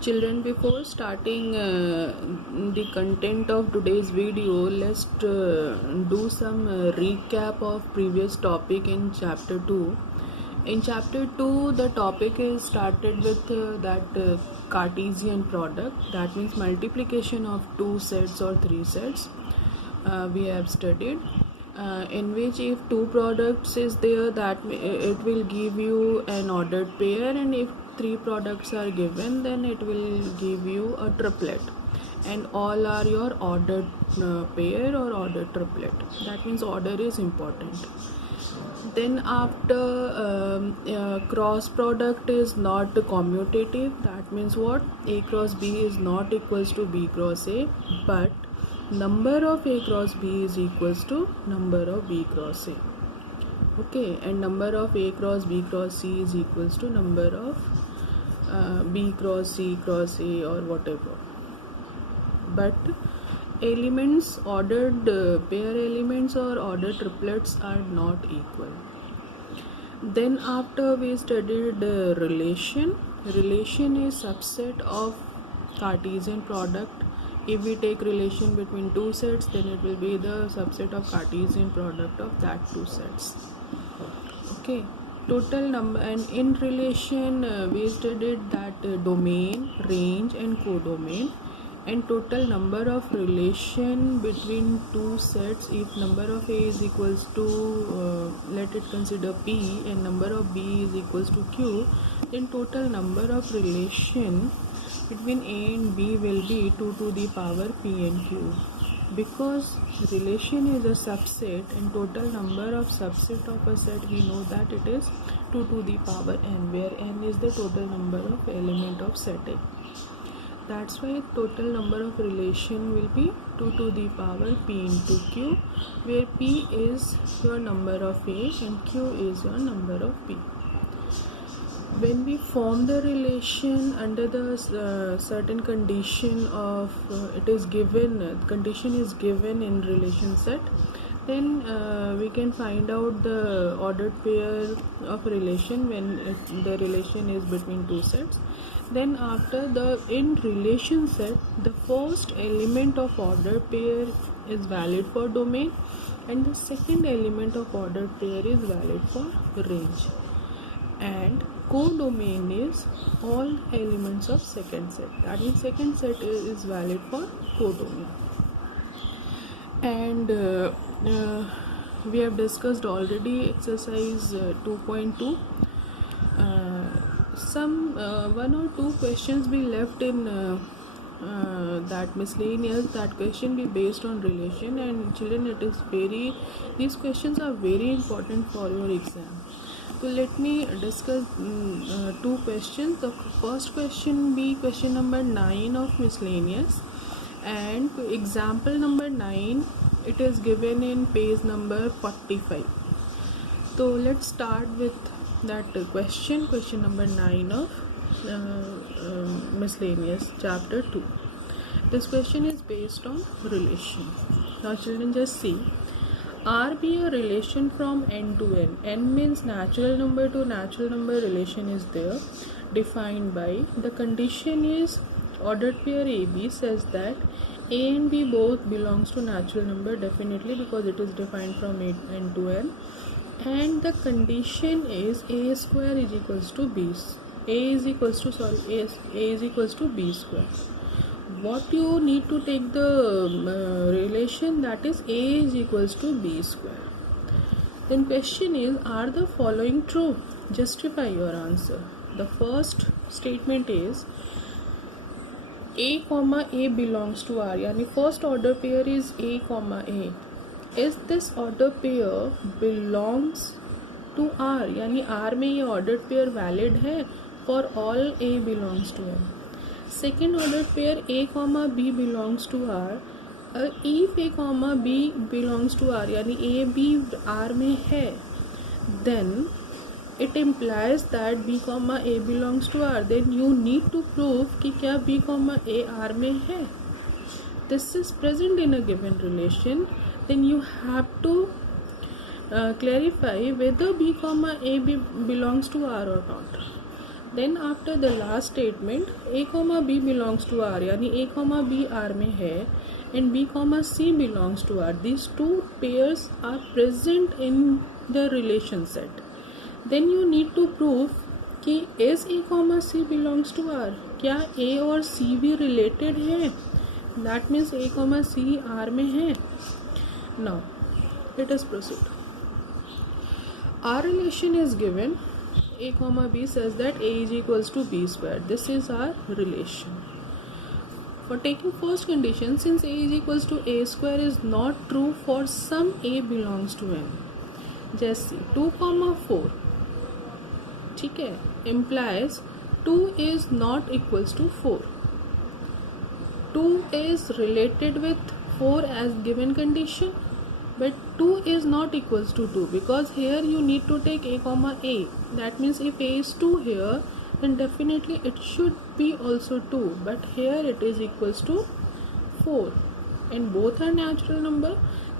Children, before starting the content of today's video, let's do some recap of previous topic in chapter 2. In chapter 2, the topic is started with that Cartesian product, that means multiplication of two sets or three sets. We have studied in which if two products is there, that it will give you an ordered pair, and if three products are given, then it will give you a triplet, and all are your ordered pair or ordered triplet. That means order is important. Then after cross product is not commutative. That means what? A cross B is not equals to B cross A, but number of A cross B is equals to number of B cross A. Okay, and number of A cross B cross C is equals to number of B cross C cross A or whatever. But elements, ordered pair elements or ordered triplets are not equal. Then after we studied relation. Relation is subset of Cartesian product. If we take relation between two sets, then it will be the subset of Cartesian product of that two sets. Okay, total number, and in relation we studied that domain, range and codomain, and total number of relation between two sets. If number of A is equals to let it consider P, and number of B is equals to Q, then total number of relation between A and B will be 2 to the power P and Q. Because relation is a subset, and total number of subset of a set, we know that it is 2 to the power n, where n is the total number of element of set A. That's why total number of relation will be 2 to the power P into Q, where P is your number of A and Q is your number of B. When we form the relation under the certain condition of it is given, condition is given in relation set, then we can find out the ordered pair of relation when the relation is between two sets. Then after the in relation set, the first element of ordered pair is valid for domain, and the second element of ordered pair is valid for range, and codomain is all elements of second set. That means second set is valid for codomain. And we have discussed already exercise 2.2. Some one or two questions be left in that miscellaneous. That question be based on relation, and children, it is these questions are very important for your exam. So let me discuss two questions. The first question be question number 9 of miscellaneous, and example number 9, it is given in page number 45. So let's start with that question number 9 of miscellaneous chapter 2. This question is based on relation. Now children, just see, R be a relation from n to n. N means natural number to natural number relation is there, defined by the condition is ordered pair AB says that A and B both belongs to natural number, definitely, because it is defined from n to n, and the condition is A square is equals to B. A is equals to B square. What you need to take the relation, that is A is equals to B square. Then question is, are the following true? Justify your answer. The first statement is A comma A belongs to R, yani first order pair is A comma A. Is this order pair belongs to R, yani R में ये ordered pair valid है for all A belongs to M. Second order pair A comma B belongs to R. If A comma B belongs to R, yani A B R में है, then it implies that B comma A belongs to R. Then you need to prove कि क्या B comma A R में है. This is present in a given relation. Then you have to clarify whether B comma A belongs to R or not. Then after the last statement a comma b belongs to r, यानी a comma b r में है and b comma c belongs to r. These two pairs are present in the relation set. Then you need to prove कि is a comma c belongs to r, क्या a और c भी related है. That means a comma c r में है. Now let us proceed. Our relation is given. A comma b says that a is equals to b square. This is our relation. For taking first condition, since a is equals to a square is not true for some a belongs to n. जैसे 2 comma 4, ठीक है, implies 2 is not equals to 4. 2 is related with 4 as given condition, but 2 is not equals to 2 because here you need to take a comma a. That means if a is 2 here, then definitely it should be also 2, but here it is equals to 4 and both are natural number.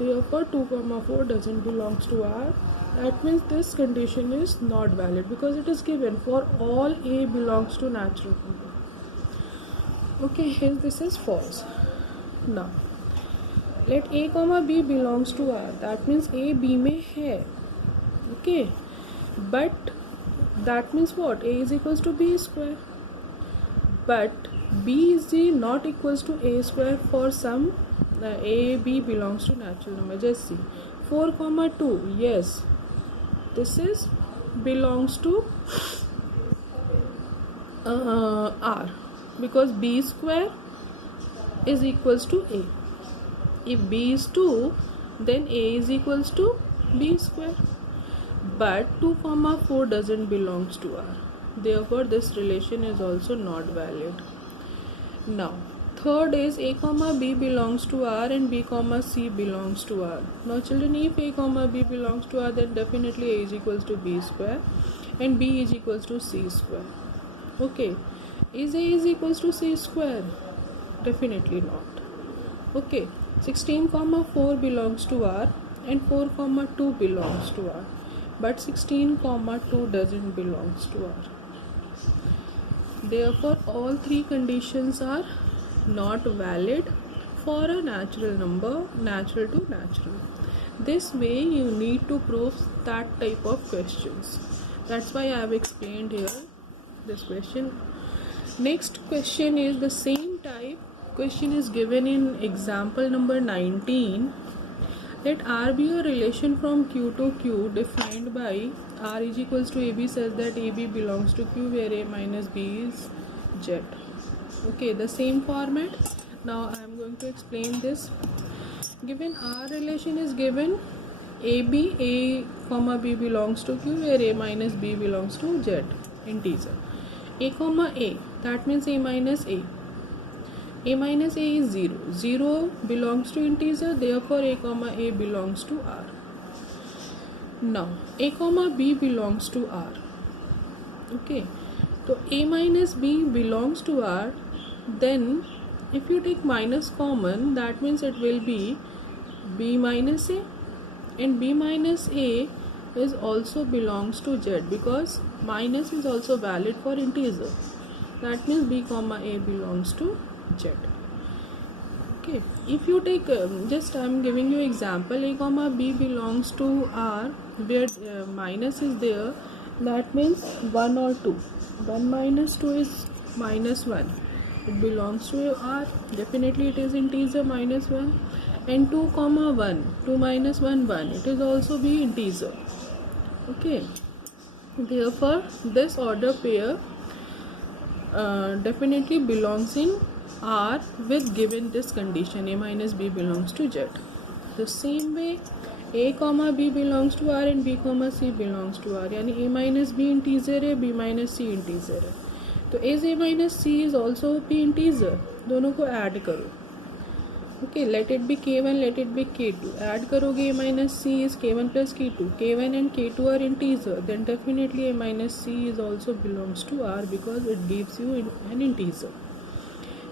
Therefore 2 comma 4 doesn't belongs to R. That means this condition is not valid because it is given for all a belongs to natural number. Okay, here this is false. Now let a comma b belongs to R. That means a b में है. Okay, but that means what? A is equals to b square, but b is not equals to a square for some a b belongs to natural number. Just see 4 comma 2. Yes, this is belongs to R because b square is equals to a. If b is 2, then a is equals to b square. But 2 comma 4 doesn't belongs to R. Therefore this relation is also not valid. Now third is a comma b belongs to R and b comma c belongs to R. Now children, if a comma b belongs to R, then definitely a is equals to b square and b is equals to c square. Okay, is a is equals to c square? Definitely not. Okay, 16 comma 4 belongs to R and 4 comma 2 belongs to R, but 16 comma 2 doesn't belongs to R. Therefore all three conditions are not valid for a natural number, natural to natural. This way you need to prove that type of questions. That's why I have explained here this question. Next question is the same type. Question is given in example number 19. Let R be a relation from Q to Q defined by R is equals to AB says that AB belongs to Q where A minus B is Z. Okay, the same format. Now I am going to explain this. Given R relation is given AB, A comma B belongs to Q where A minus B belongs to Z, integer. A comma A, that means A minus A. A minus A is 0. 0 belongs to integer, therefore A comma A belongs to R. Now A comma B belongs to R. Okay, so A minus B belongs to R. Then if you take minus common, that means it will be B minus A, and B minus A is also belongs to Z because minus is also valid for integer. That means B comma A belongs to Z. Okay, if you take just I am giving you example, A comma B belongs to R where minus is there. That means 1 or 2. 1 minus 2 is minus 1. It belongs to R. Definitely it is integer minus 1. And 2 comma 1. 2 minus 1 1. It is also be integer. Okay. Therefore this order pair definitely belongs in R with given this condition A minus B belongs to Z. The same way A comma B belongs to R and B comma C belongs to R, यानी A minus B integer है, B minus C integer है, तो as A minus C is also B integer, दोनों को add करो. Okay, let it be K1, let it be K2. Add करोगे A minus C is K1 plus K2. K1 and K2 are integer, then definitely A minus C is also belongs to R because it gives you an integer.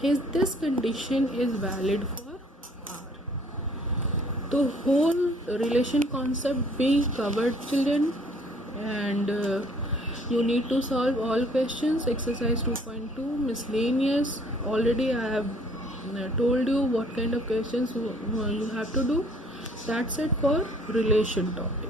Is this condition is valid for R. The whole relation concept be covered children, and You need to solve all questions. Exercise 2.2 miscellaneous. Already I have told you what kind of questions you have to do. That's it for relation topic.